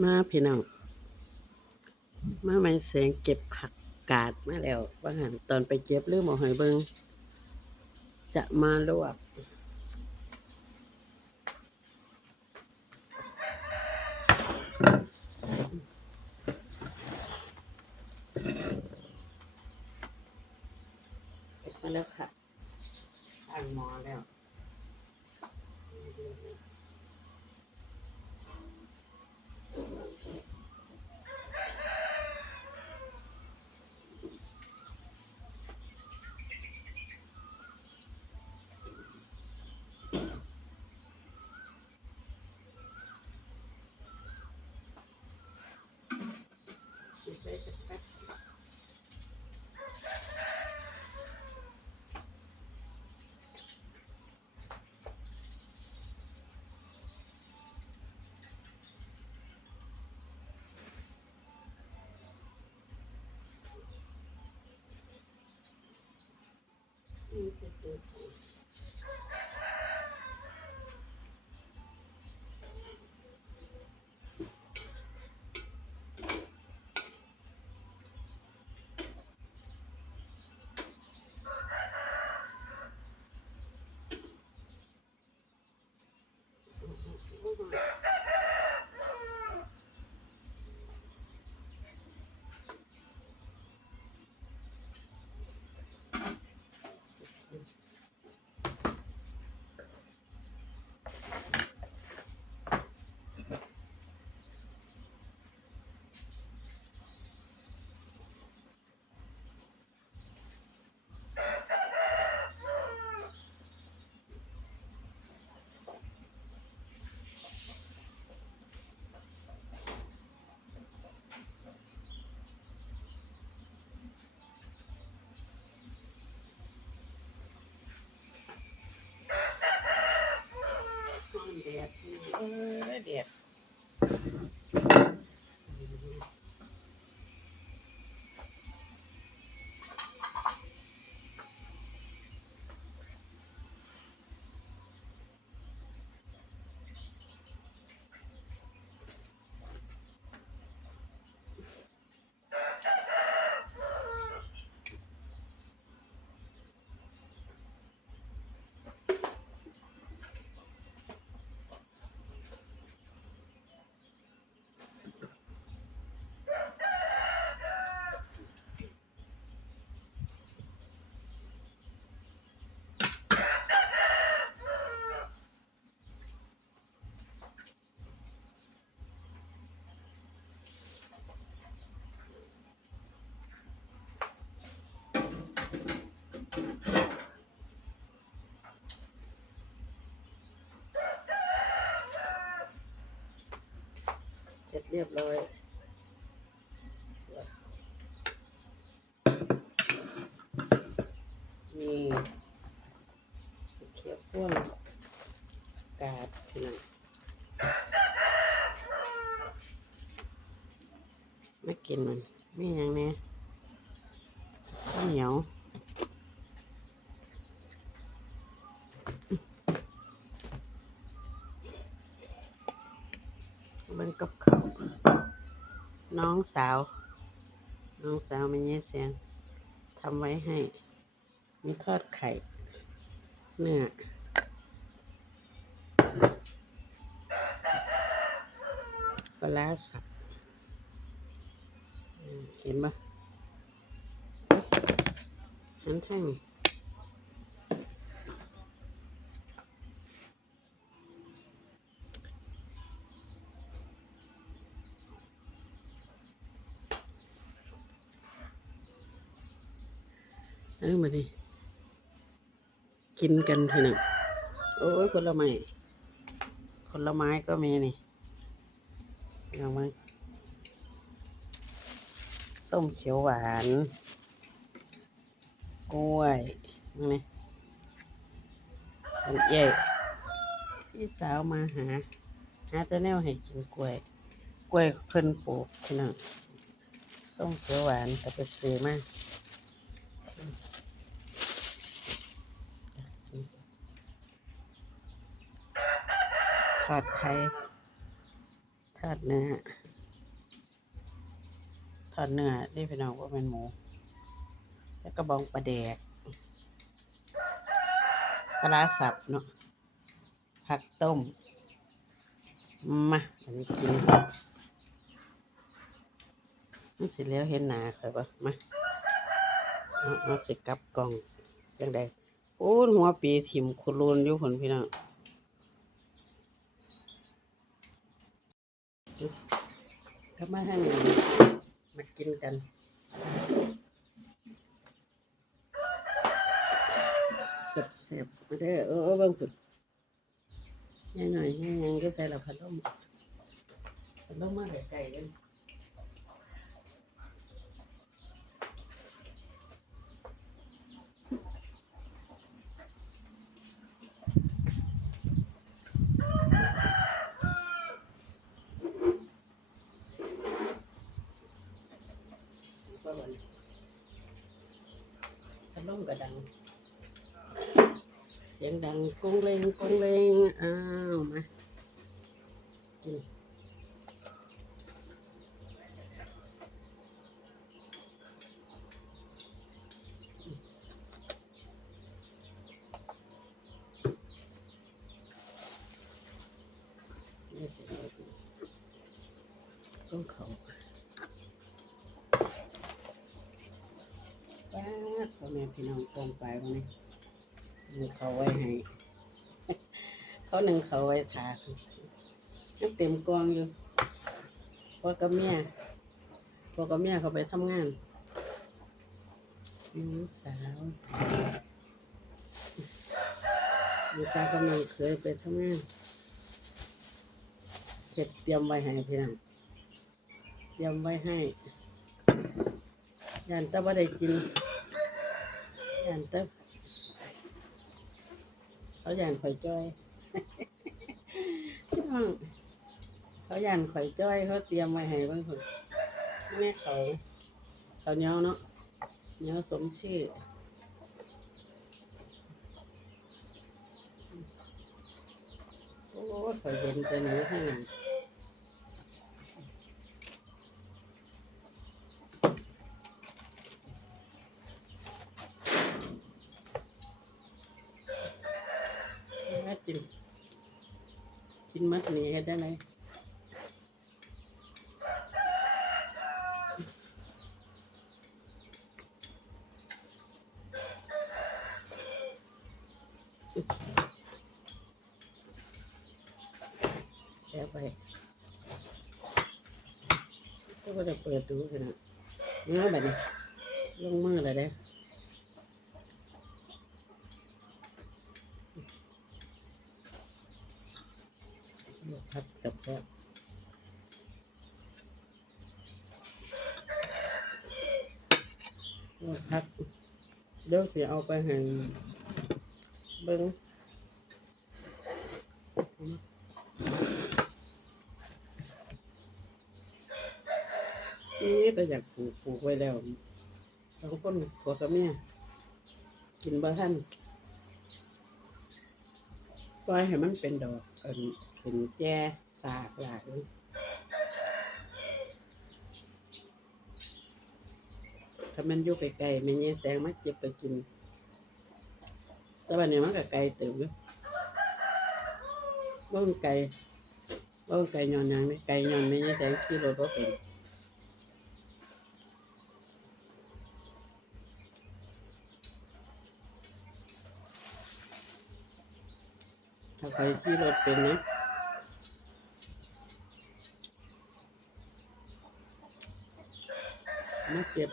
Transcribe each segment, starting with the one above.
มาพี่น้องมาไม่เสียงเก็บผักกาดมาแล้วว่าหันตอนไปเก็บเรื่องหมอหอยเบิงจะมาลวกเก็บมาแล้วค่ะตั้งหมอแล้ว ห้ เรียบร้อยนี่เขียวพ่วงกาดพี่น้องไม่กินมันไม่ยังแน่ข้าเหนียว เบิ่งกับเขาวน้อง สาว น้องสาวไม่เงี้ยเสียงทำไว้ให้ มีทอดไข่เนื้อปลาสับ เห็นปะหันทางนี้ เออมาดิกินกันเถอะนะโอ้ยผลไม้ผลไม้ก็มีนี่เอามาส้มเขียวหวาน กล้วยนี่อันเย่พี่สาวมาหา หาแต่แนวให้กินกล้วย กล้วยเพิ่นปลูกพี่น้องส้มเขียวหวานแต่ไปซื้อมา ทอดไข่ทอดเนื้อทอดเนื้อนี่พี่น้องว่าเป็นหมู แล้วก็บองปลาแดกปลาสับเนาะผักต้ม มาอันนี้กินมันเสร็จแล้วเห็นหนาเคยปะมาเอาเสิกลับกล่องจังใดโอ้หัวปีถิ่มคุรูนอยู่ผลพี่น้อง ก็มาให้มากินกันเสบๆมาได้เออเออเบิ่งผุดยังหน่อยง่ายังก็ใส่ละพัดลมพัดลมมาไกลๆกัน ลมก็ดัง เสียงดังกุ้งเลงกุ้งเลงอ้าวมากินนี่เป็นอะไรดีต้องเขาป้า ดพ่อแม่พี่น้องกองไปวันนี้หนึ่งเขาไว้ให้ เขาหนึ่งเขาไว้ทายังเต็มกองอยู่พ่อกับเมียพ่อกับเมียเขาไปทำงานน้องสาวน้องสาวกำลังเคยไปทำงานเห็ดเตรียมไว้ให้พี่น้องเตรียมไว้ให้ยันตะว่าได้กิน ยันแตะเขาย่านข่อยจ้อยพี่น้องเขาย่านข่อยจ้อยเขาเตรียมไว้ให้บางคนแม่เขาเขาเนียเนาะเนียสมชื่อโอ้ยข่อยเห็นแต่หนูข้างลังน่ากิน กินมัดนี่เฮ็ได้ไหมแอบไปก็จะเปิดดูกันนะเนื้อแบบนี้ลงมือเลยเด้ อลวกผักกับแซ่บลวกผักเดี๋ยวเสิเอาไปให้เบิ้งนี่แต่อยากปลูกปลูกไว้แล้วสองคนผัวกับเมียกินบ่ทันปล่อยให้มันเป็นดอกอิน เป็นแจ้สากหลายถ้ามันอยู่ไกลๆไม่เงี้ยแสงมาเก็บไปกิน แต่วันนี้มันก็ไกลเติมอยู่บ่มันไกลบ่มันไกลย้อนยังนี่ไกลย้อนไม่เงี้ยแสงขี่รถบ่เป็นถ้าใครขี่รถเป็นนะ มาเก็บ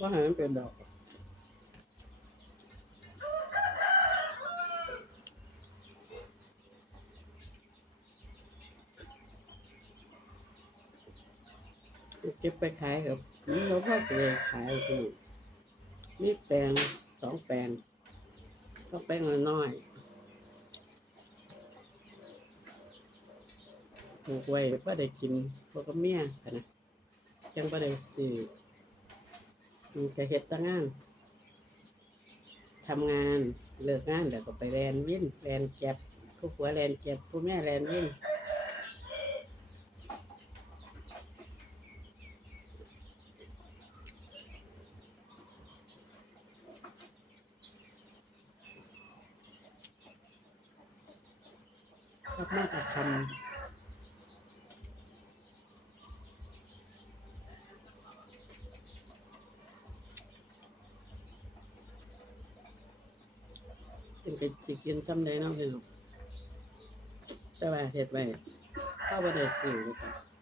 ว่าให้มันเป็นดอกเก็บไปขายครับนี่เราพ่อจะไปขายคือนี่แปลงสองแปลงสองแปลงน้อยๆปลูกไว้ก็ได้กินพวกกับเมียกันนะ จังบ่ได้สื่อมันก็เฮ็ดตั้งงานทำงานเลิกงานแล้วก็ไปแลนวิ่นแลนแก็บผู้ผัวแลนแก็บผู้แม่แลนวิ่นมากๆทำ สิกินซ้ำได้นาะพี่น้องแต่ว่าเฮ็ดไว้เข้าบ่ได้ซื้อว่าซั่นก็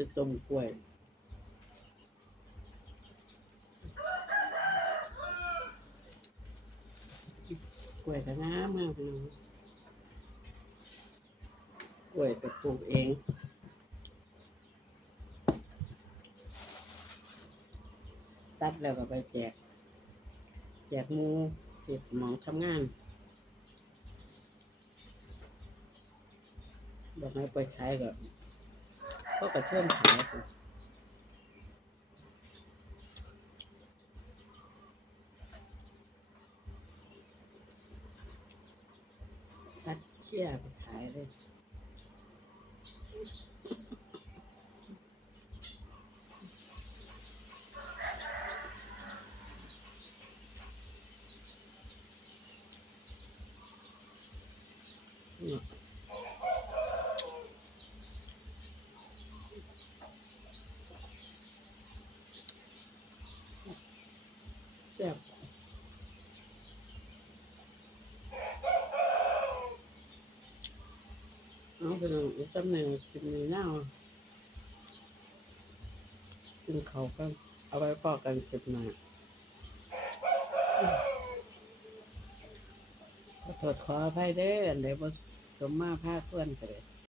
สิต้มกล้วย กล้วยก็งามงามพี่น้องกล้วยก็ปลูกเองตัดแล้วก็ไปแจก แจกหมูเจิตหมองทำงานบอกให้ไปขายก็ ก็กระเชิญขายกูตัดเชี่ยไปขายเลย ซ่บเอาไปลองอีกสักหนึ่งกินมีหน้ากินเขากัน เอาไว้พอกันเก็บมาขอโทษขออภัยเด้ออันใดบ่สมมาพาเพื่อนไปเลย